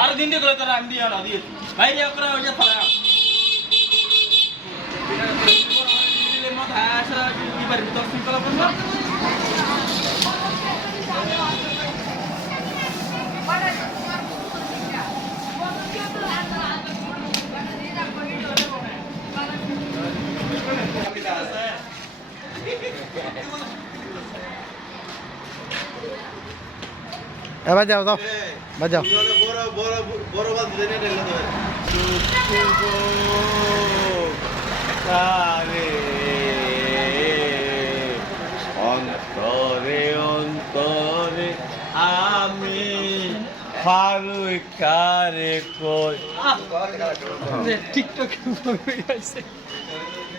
আর দিন দিয়ে করে আমি দিয়ে না দিয়ে বাইরে করে ওই যে ফলা দিলে মত আসা কি পারি তো সিম্পল করব এবার যাও যাও বাজাও অন্তরে অন্তরে আমি ফারুকারে কই টিকটক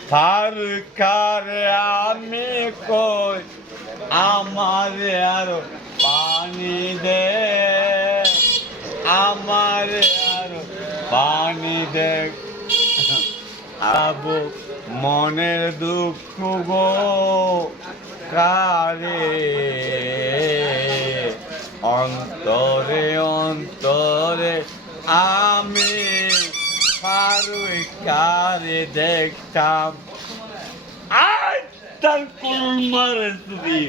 ফারুকারে আমি কই আমারে আরো পানি দে আমারে আরো পানি দে আবু মনের দুঃখ গো কারে অন্তরে অন্তরে আমি ফারুকারে দেখতাম আজ তার কুল মারে তুই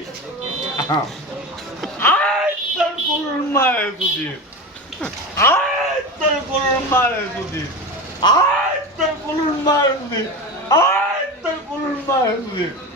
আজ তার কুল মারে তুই আজ তার কুল মারে তুই আজ তার কুল মারে তুই আজ তার কুল মারে তুই